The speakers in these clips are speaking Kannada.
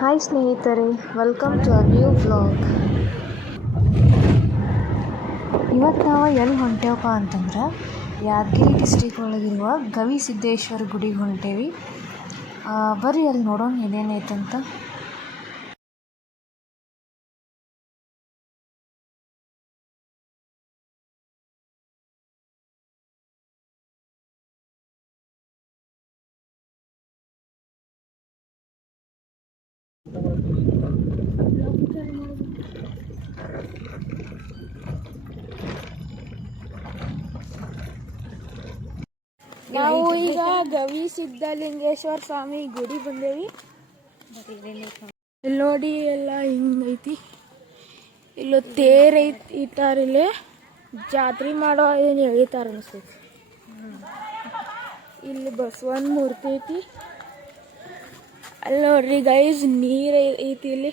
ಹಾಯ್ ಸ್ನೇಹಿತರೆ, welcome to a new vlog. ಇವತ್ತು ನಾವು ಎಲ್ಲಿ ಹೊಂಟೇವಪ್ಪ ಅಂತಂದ್ರೆ ಯಾದಗಿರಿ ಡಿಸ್ಟ್ರಿಕ್ ಒಳಗಿರುವ ಗವಿಸಿದ್ದೇಶ್ವರ ಗುಡಿಗೆ ಹೊಂಟೇವಿ. ಬರ್ರಿ ಅಲ್ಲಿ ನೋಡೋಣ ಏನೇನೈತಂತ. ನಾವು ಈಗ ಗವಿಸಿದ್ದಲಿಂಗೇಶ್ವರ ಸ್ವಾಮಿ ಗುಡಿ ಬಂದೇವಿ. ಇಲ್ಲಿ ನೋಡಿ ಎಲ್ಲ ಹಿಂಗೈತಿ. ಇಲ್ಲೂ ತೇರ್ ಇಟ್ಟಾರ, ಇಲ್ಲಿ ಜಾತ್ರೆ ಮಾಡೋ ಏನು ಎಳಿತಾರ ಅನಿಸ್ತೈತಿ. ಇಲ್ಲಿ ಬಸವನ ಮೂರ್ತಿ ಐತಿ. ಅಲ್ಲಿ ನೋಡ್ರಿ ಗೈಸ್, ನೀರು ಐತಿ. ಇಲ್ಲಿ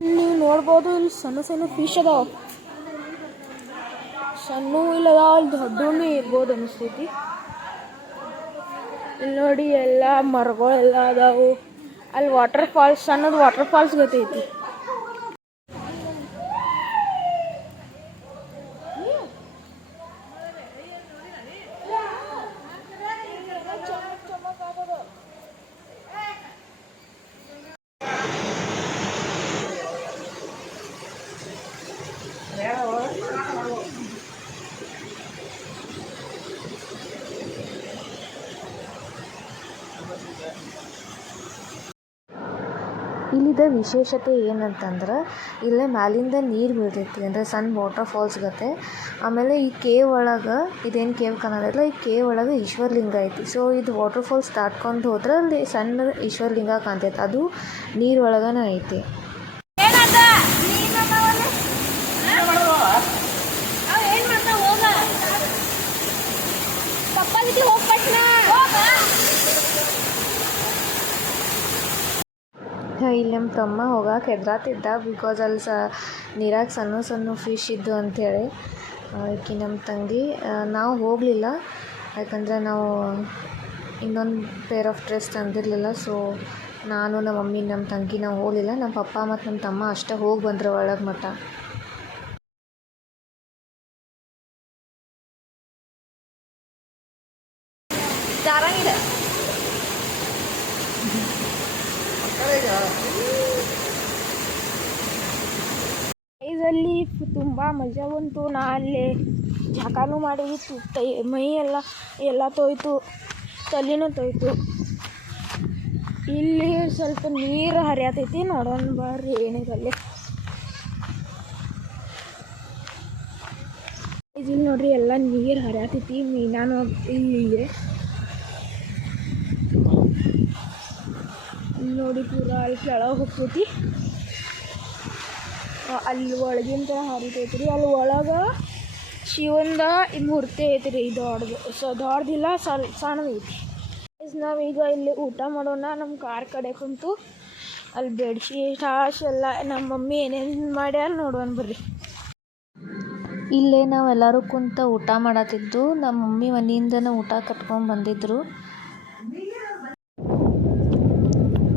ನೀವು ನೋಡ್ಬೋದು, ಇಲ್ಲಿ ಸಣ್ಣ ಸಣ್ಣ ಫಿಶ್ ಅದಾವ. ಸಣ್ಣ ಇಲ್ಲದ ಅಲ್ಲಿ ದೊಡ್ಡ ಇರ್ಬೋದು ಅನಿಸ್ತೈತಿ. ಇಲ್ಲಿ ನೋಡಿ ಎಲ್ಲ ಮರಗಳೆಲ್ಲ ಅದಾವು. ಅಲ್ಲಿ ವಾಟರ್ ಫಾಲ್ಸ್, ಸಣ್ಣದು ವಾಟರ್ ಫಾಲ್ಸ್ ಗೊತ್ತೈತಿ. ಇಲ್ಲಿದ ವಿಶೇಷತೆ ಏನಂತಂದ್ರೆ ಇಲ್ಲೇ ಮ್ಯಾಲಿಂದ ನೀರು ಬೀಳ್ತೈತಿ, ಅಂದರೆ ಸಣ್ಣ ವಾಟರ್ ಫಾಲ್ಸ್ ಗತೆ. ಆಮೇಲೆ ಈ ಕೇವ್ ಒಳಗೆ, ಇದೇನು ಕೇವ್ ಕಾಣೋದಿಲ್ಲ, ಈ ಕೇವ್ ಒಳಗೆ ಈಶ್ವರಲಿಂಗ ಐತಿ. ಸೊ ಇದು ವಾಟರ್ ಫಾಲ್ಸ್ ದಾಟ್ಕೊಂಡು ಹೋದ್ರೆ ಅಲ್ಲಿ ಸಣ್ಣ ಈಶ್ವರಲಿಂಗ ಕಾಣ್ತೈತಿ, ಅದು ನೀರು ಒಳಗನ ಐತಿ. ಇಲ್ಲಿ ನಮ್ಮ ತಮ್ಮ ಹೋಗಕ್ಕೆ ಹೆದ್ರಾತಿದ್ದ, ಬಿಕಾಸ್ ಅಲ್ಲಿ ನೀರಾಗ ಸಣ್ಣ ಸಣ್ಣ ಫಿಶ್ ಇದ್ದು ಅಂಥೇಳಿ. ಈಕಿ ನಮ್ಮ ತಂಗಿ, ನಾವು ಹೋಗಲಿಲ್ಲ ಯಾಕಂದರೆ ನಾವು ಇನ್ನೊಂದು ಪೇರ್ ಆಫ್ ಡ್ರೆಸ್ ತಂದಿರಲಿಲ್ಲ. ಸೊ ನಾನು, ನಮ್ಮ ಮಮ್ಮಿ, ನಮ್ಮ ತಂಗಿ ನಾವು ಹೋಗಲಿಲ್ಲ. ನಮ್ಮ ಪಪ್ಪ ಮತ್ತು ನಮ್ಮ ತಮ್ಮ ಅಷ್ಟೇ ಹೋಗಿ ಬಂದರು ಒಳಗೆ ಮಟ್ಟ. ಇದರಲ್ಲಿ ತುಂಬ ಮಜಾ ಬಂತು. ನಾ ಅಲ್ಲಿ ಜಳಕಾನು ಮಾಡಿತ್ತು, ಮೈ ಎಲ್ಲ ತೊಯ್ತು, ತಲೆನೂ ತೊಯ್ತು. ಇಲ್ಲಿ ಸ್ವಲ್ಪ ನೀರು ಹರಿಯತೈತಿ, ನೋಡೋಣ ಬರ್ರಿ ಏನಿದೆ. ಇಲ್ಲಿ ನೋಡ್ರಿ ಎಲ್ಲ ನೀರು ಹರಿಯತೈತಿ, ಮೀನಾನು ಇಲ್ಲಿ ನೋಡಿ ಪೂರ ಅಲ್ಲಿ ಕೆಳಗೆ ಹೋಗ್ತೈತಿ. ಅಲ್ಲಿ ಒಳಗಿಂದ ಹರಿತೈತಿ ರೀ. ಅಲ್ಲಿ ಒಳಗೆ ಶಿವಂದ ಮೂರ್ತಿ ಐತಿ ರೀ, ದೊಡ್ಡದಿಲ್ಲ, ಸಣ್ಣದೈತಿ. ನಾವೀಗ ಇಲ್ಲಿ ಊಟ ಮಾಡೋಣ. ನಮ್ಮ ಕಾರ್ ಕಡೆ ಕುಂತು ಅಲ್ಲಿ ಬೆಡ್ಶೀಟ್ ಹಾಶ್ ಎಲ್ಲ ನಮ್ಮ ಮಮ್ಮಿ ಏನೇನು ಮಾಡ್ಯಾರ ನೋಡೋಣ ಬರ್ರಿ. ಇಲ್ಲೇ ನಾವೆಲ್ಲರೂ ಕುಂತ ಊಟ ಮಾಡತ್ತಿದ್ದು, ನಮ್ಮ ಮಮ್ಮಿ ಮನೆಯಿಂದನೇ ಊಟ ಕಟ್ಕೊಂಡು ಬಂದಿದ್ರು.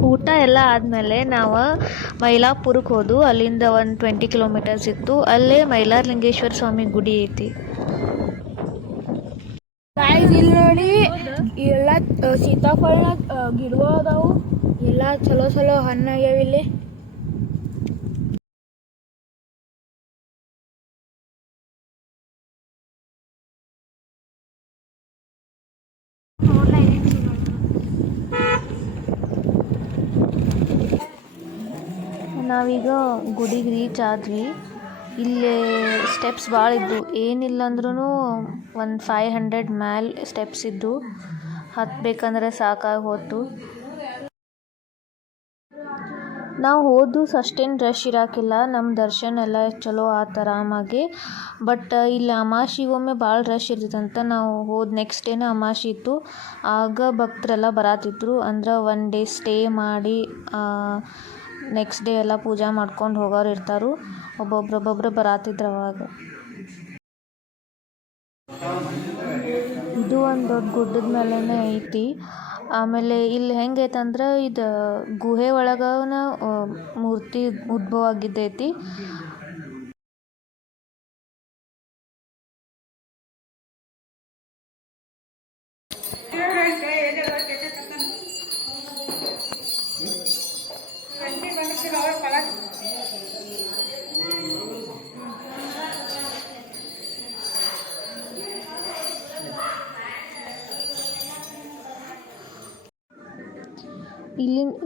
ಊಟ ಎಲ್ಲ ಆದಮೇಲೆ ನಾವು ಮೈಲಾಪುರಕ್ಕೆ ಹೋದು. ಅಲ್ಲಿಂದ ಒಂದು 20 ಕಿಲೋಮೀಟರ್ಸ್ ಇತ್ತು. ಅಲ್ಲೇ ಮೈಲಾರಲಿಂಗೇಶ್ವರ ಸ್ವಾಮಿ ಗುಡಿ ಐತಿ. ಇಲ್ಲಿ ನೋಡಿ ಎಲ್ಲ ಸೀತಾಫಲ ಗಿಡಗಳು ಅದಾವು, ಎಲ್ಲ ಚಲೋ ಚಲೋ ಹಣ್ಣಾಗ್ಯಾವ ಇಲ್ಲಿ. ನಾವೀಗ ಗುಡಿಗೆ ರೀಚ್ ಆದ್ವಿ. ಇಲ್ಲಿ ಸ್ಟೆಪ್ಸ್ ಭಾಳ ಇದ್ದು, ಏನಿಲ್ಲ ಅಂದ್ರೂ ಒಂದು 500 ಮ್ಯಾಲೆ ಸ್ಟೆಪ್ಸ್ ಇದ್ದು. ಹತ್ತಬೇಕಂದ್ರೆ ಸಾಕಾಗಿ ಹೋಯ್ತು. ನಾವು ಹೋದ್ದು ಅಷ್ಟೇನು ರಶ್ ಇರೋಕ್ಕಿಲ್ಲ, ನಮ್ಮ ದರ್ಶನ ಎಲ್ಲ ಚಲೋ ಆತು ಆರಾಮಾಗಿ. ಬಟ್ ಇಲ್ಲಿ ಅಮಾವಾಸ್ಯೆಗೊಮ್ಮೆ ಭಾಳ ರಶ್ ಇರ್ತೈತಂತ. ನಾವು ಹೋದ ನೆಕ್ಸ್ಟ್ ಡೇನೇ ಅಮಾವಾಸ್ಯೆ ಇತ್ತು. ಆಗ ಭಕ್ತರೆಲ್ಲ ಬರತ್ತಿದ್ರು, ಅಂದ್ರೆ 1 ಡೇ ಸ್ಟೇ ಮಾಡಿ ನೆಕ್ಸ್ಟ್ ಡೇ ಎಲ್ಲ ಪೂಜೆ ಮಾಡ್ಕೊಂಡು ಹೋಗೋರು ಇರ್ತಾರೆ. ಒಬ್ಬೊಬ್ರು ಬರತ್ತಿದ್ರು ಅವಾಗ. ಇದು ಒಂದು ದೊಡ್ಡ ಗುಡ್ಡದ ಮೇಲೇ ಐತಿ. ಆಮೇಲೆ ಇಲ್ಲಿ ಹೆಂಗೈತಂದ್ರೆ ಇದು ಗುಹೆ ಒಳಗನ ಮೂರ್ತಿ ಉದ್ಭವ ಆಗಿದ್ದೈತಿ.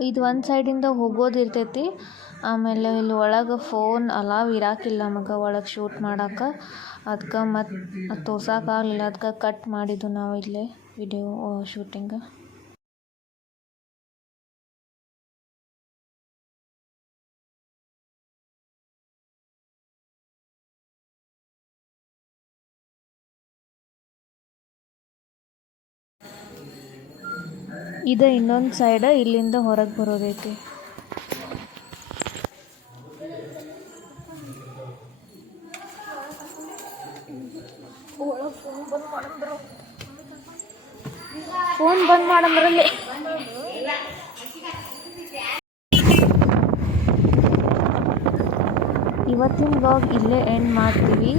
ಇದು ಒಂದು ಸೈಡಿಂದ ಹೋಗೋದು ಇರ್ತೈತಿ. ಆಮೇಲೆ ಇಲ್ಲಿ ಒಳಗೆ ಫೋನ್ ಅಲಾವ್ ಇರಾಕಿಲ್ಲ ನಮಗೆ ಒಳಗೆ ಶೂಟ್ ಮಾಡೋಕೆ. ಅದಕ್ಕೆ ಮತ್ತು ತೋರ್ಸೋಕ್ಕಾಗಲಿಲ್ಲ, ಅದಕ್ಕೆ ಕಟ್ ಮಾಡಿದ್ದು ನಾವು ಇಲ್ಲೇ ವಿಡಿಯೋ ಶೂಟಿಂಗ್. ಇದು ಇನ್ನೊಂದು ಸೈಡ್, ಇಲ್ಲಿಂದ ಹೊರಗೆ ಬರೋದೈತಿ. ಫೋನ್ ಬಂದ್ ಮಾಡಂದ್ರಲ್ಲಿ ಇವತ್ತಿನ ವ್ಲಾಗ್ ಇಲ್ಲೇ ಎಂಡ್ ಮಾಡ್ತೀವಿ.